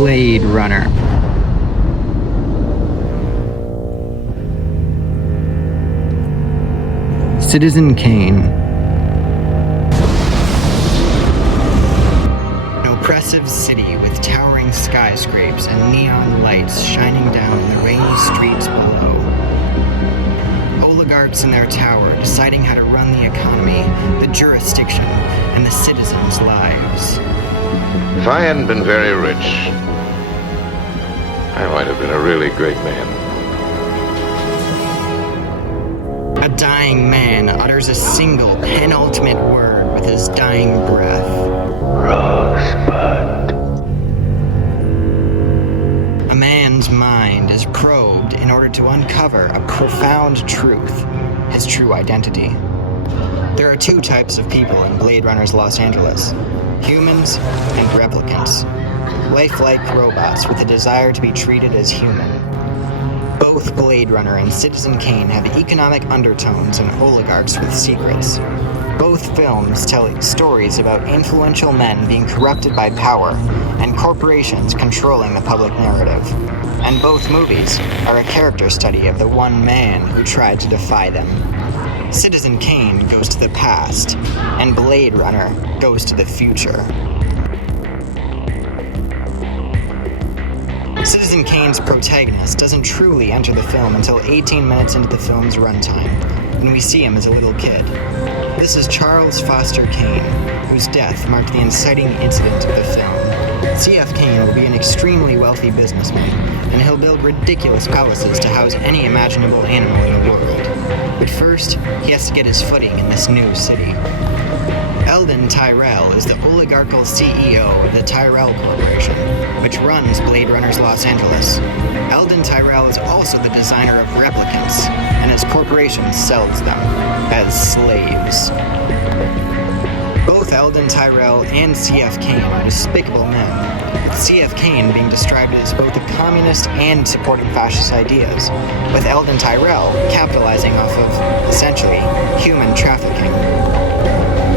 Blade Runner. Citizen Kane. An oppressive city with towering skyscrapers and neon lights shining down the rainy streets below. Oligarchs in their tower deciding how to run the economy, the jurisdiction, and the citizens' lives. If I hadn't been very rich, I might have been a really great man. A dying man utters a single penultimate word with his dying breath. Rosebud. A man's mind is probed in order to uncover a profound truth, his true identity. There are two types of people in Blade Runner's Los Angeles: humans and replicants. Lifelike robots with a desire to be treated as human. Both Blade Runner and Citizen Kane have economic undertones and oligarchs with secrets. Both films tell stories about influential men being corrupted by power and corporations controlling the public narrative. And both movies are a character study of the one man who tried to defy them. Citizen Kane goes to the past, and Blade Runner goes to the future. Citizen Kane's protagonist doesn't truly enter the film until 18 minutes into the film's runtime, when we see him as a little kid. This is Charles Foster Kane, whose death marked the inciting incident of the film. C.F. Kane will be an extremely wealthy businessman, and he'll build ridiculous palaces to house any imaginable animal in the world. But first, he has to get his footing in this new city. Eldon Tyrell is the oligarchical CEO of the Tyrell Corporation, which runs Blade Runner's Los Angeles. Eldon Tyrell is also the designer of replicants, and his corporation sells them as slaves. Both Eldon Tyrell and C.F. Kane are despicable men, with C.F. Kane being described as both a communist and supporting fascist ideas, with Eldon Tyrell capitalizing off of, essentially, human trafficking.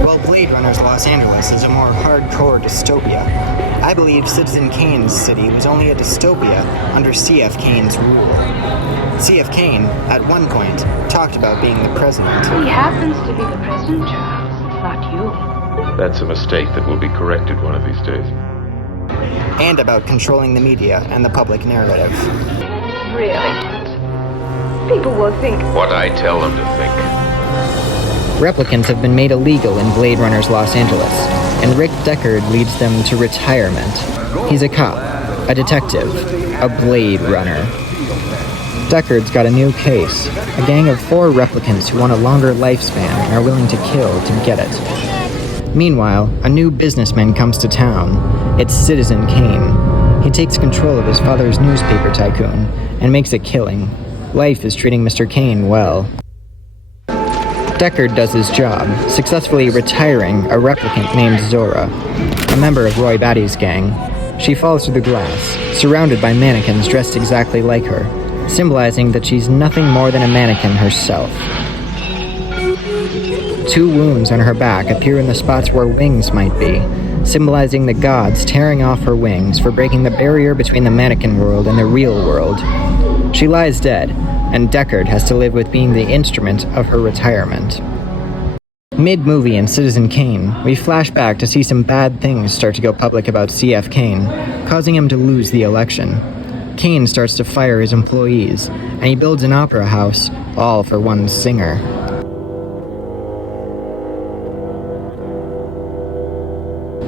While Blade Runner's Los Angeles is a more hardcore dystopia, I believe Citizen Kane's city was only a dystopia under C.F. Kane's rule. C.F. Kane, at one point, talked about being the president. He happens to be the president, Charles, not you. That's a mistake that will be corrected one of these days. And about controlling the media and the public narrative. Really? People will think... What I tell them to think. Replicants have been made illegal in Blade Runner's Los Angeles, and Rick Deckard leads them to retirement. He's a cop, a detective, a Blade Runner. Deckard's got a new case, a gang of 4 replicants who want a longer lifespan and are willing to kill to get it. Meanwhile, a new businessman comes to town. It's Citizen Kane. He takes control of his father's newspaper tycoon and makes a killing. Life is treating Mr. Kane well. Deckard does his job, successfully retiring a replicant named Zora, a member of Roy Batty's gang. She falls through the glass, surrounded by mannequins dressed exactly like her, symbolizing that she's nothing more than a mannequin herself. 2 wounds on her back appear in the spots where wings might be, symbolizing the gods tearing off her wings for breaking the barrier between the mannequin world and the real world. She lies dead, and Deckard has to live with being the instrument of her retirement. Mid-movie in Citizen Kane, we flash back to see some bad things start to go public about C.F. Kane, causing him to lose the election. Kane starts to fire his employees, and he builds an opera house, all for one singer.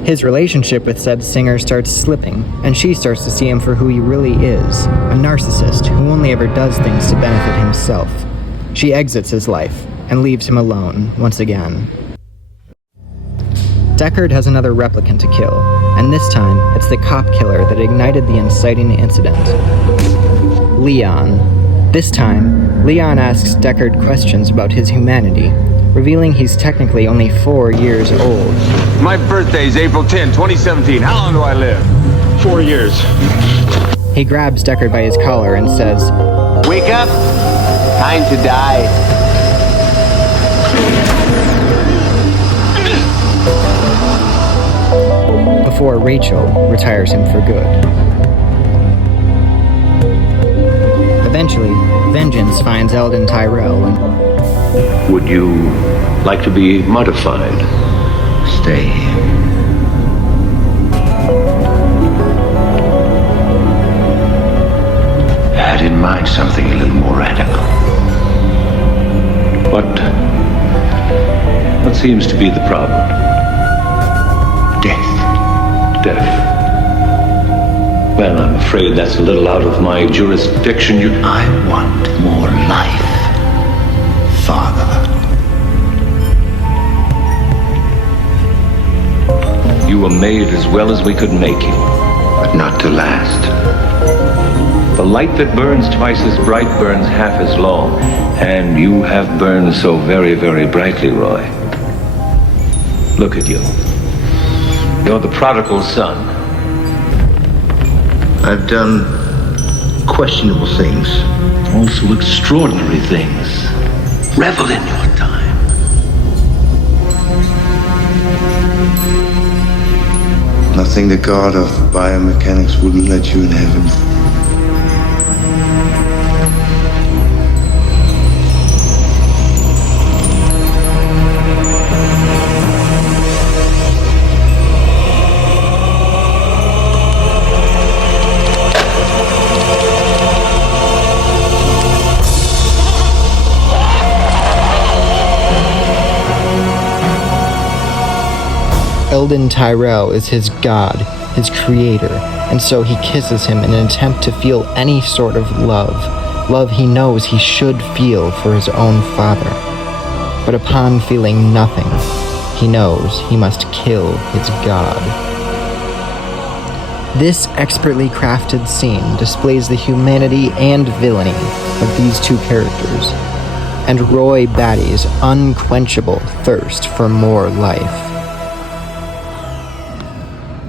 His relationship with said singer starts slipping, and she starts to see him for who he really is, a narcissist who only ever does things to benefit himself. She exits his life, and leaves him alone, once again. Deckard has another replicant to kill, and this time, it's the cop killer that ignited the inciting incident. Leon. This time, Leon asks Deckard questions about his humanity, revealing he's technically only 4 years old. My birthday's April 10, 2017. How long do I live? 4 years. He grabs Deckard by his collar and says, "Wake up! Time to die." before Rachel retires him for good. Eventually, vengeance finds Eldon Tyrell and Would you like to be modified? Stay. I had in mind something a little more radical. What seems to be the problem? Death. Death. Well, I'm afraid that's a little out of my jurisdiction. I want more life, Father. You were made as well as we could make you. But not to last. The light that burns twice as bright burns half as long. And you have burned so very, very brightly, Roy. Look at you. You're the prodigal son. I've done questionable things. Also extraordinary things. Revel in your time. Nothing the god of biomechanics wouldn't let you in heaven. Eldon Tyrell is his god, his creator, and so he kisses him in an attempt to feel any sort of love he knows he should feel for his own father. But upon feeling nothing, he knows he must kill his god. This expertly crafted scene displays the humanity and villainy of these two characters, and Roy Batty's unquenchable thirst for more life.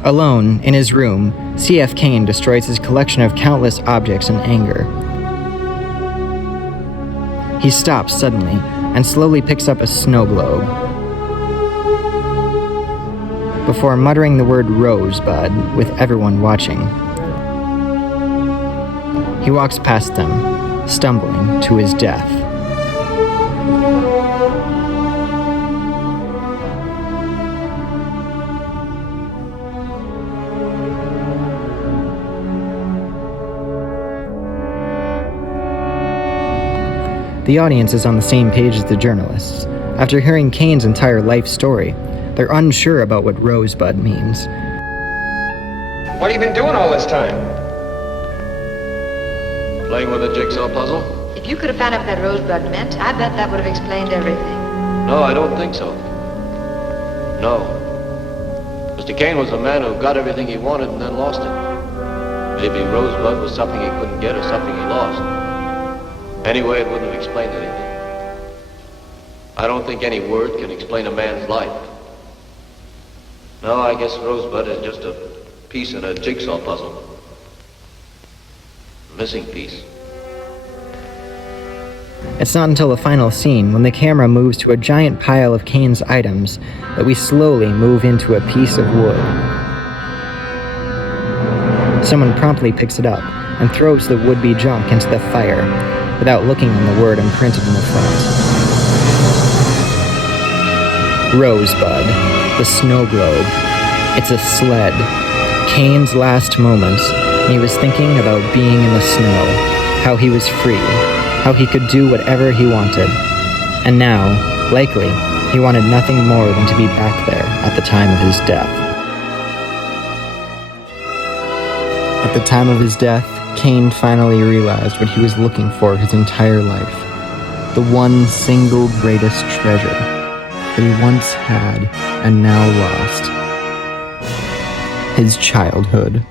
Alone, in his room, C.F. Kane destroys his collection of countless objects in anger. He stops suddenly and slowly picks up a snow globe. Before muttering the word Rosebud with everyone watching, he walks past them, stumbling to his death. The audience is on the same page as the journalists. After hearing Kane's entire life story, they're unsure about what Rosebud means. What have you been doing all this time? Playing with a jigsaw puzzle? If you could have found out what that rosebud meant, I bet that would have explained everything. No, I don't think so. No. Mr. Kane was a man who got everything he wanted and then lost it. Maybe Rosebud was something he couldn't get or something he lost. Anyway, it wouldn't have explained anything. I don't think any word can explain a man's life. No, I guess Rosebud is just a piece in a jigsaw puzzle. A missing piece. It's not until the final scene, when the camera moves to a giant pile of Kane's items, that we slowly move into a piece of wood. Someone promptly picks it up and throws the would-be junk into the fire, without looking on the word imprinted in the front. Rosebud, the snow globe. It's a sled. Kane's last moments, he was thinking about being in the snow, how he was free, how he could do whatever he wanted. And now, likely, he wanted nothing more than to be back there at the time of his death. At the time of his death, Kane finally realized what he was looking for his entire life. The one single greatest treasure that he once had and now lost. His childhood.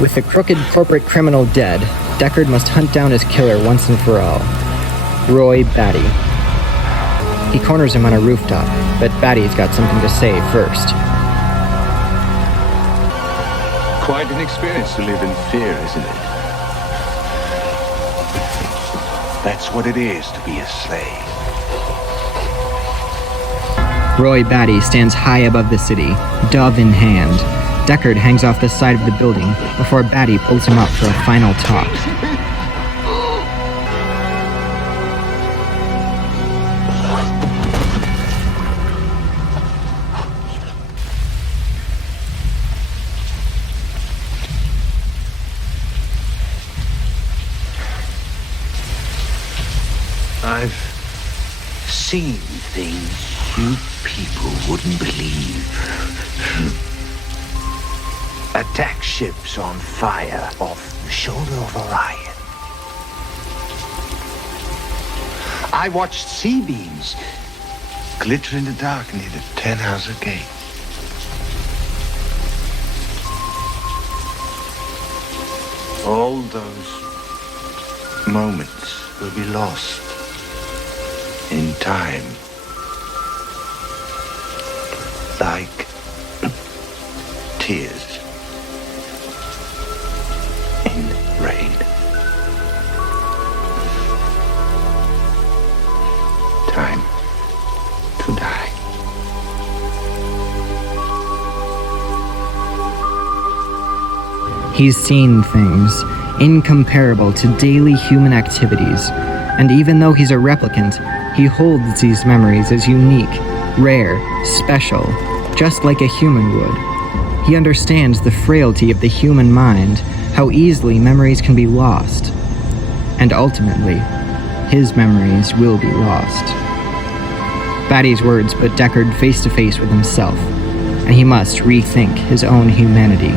With the crooked corporate criminal dead, Deckard must hunt down his killer once and for all. Roy Batty. He corners him on a rooftop, but Batty's got something to say first. Quite an experience to live in fear, isn't it? That's what it is to be a slave. Roy Batty stands high above the city, dove in hand. Deckard hangs off the side of the building before Batty pulls him up for a final talk. I've seen things you people wouldn't believe. Attack ships on fire off the shoulder of Orion. I watched sea beams glitter in the dark near the 10-house gate. All those moments will be lost in time. Like tears in rain. Time to die. He's seen things incomparable to daily human activities, and even though he's a replicant, he holds these memories as unique, rare, special, just like a human would. He understands the frailty of the human mind, how easily memories can be lost. And ultimately, his memories will be lost. Batty's words put Deckard face to face with himself, and he must rethink his own humanity.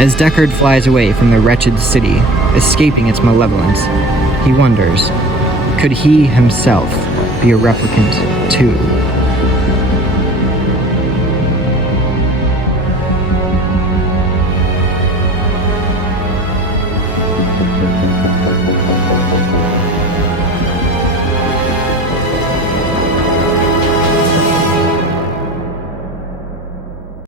As Deckard flies away from the wretched city, escaping its malevolence, he wonders, could he himself be a replicant too?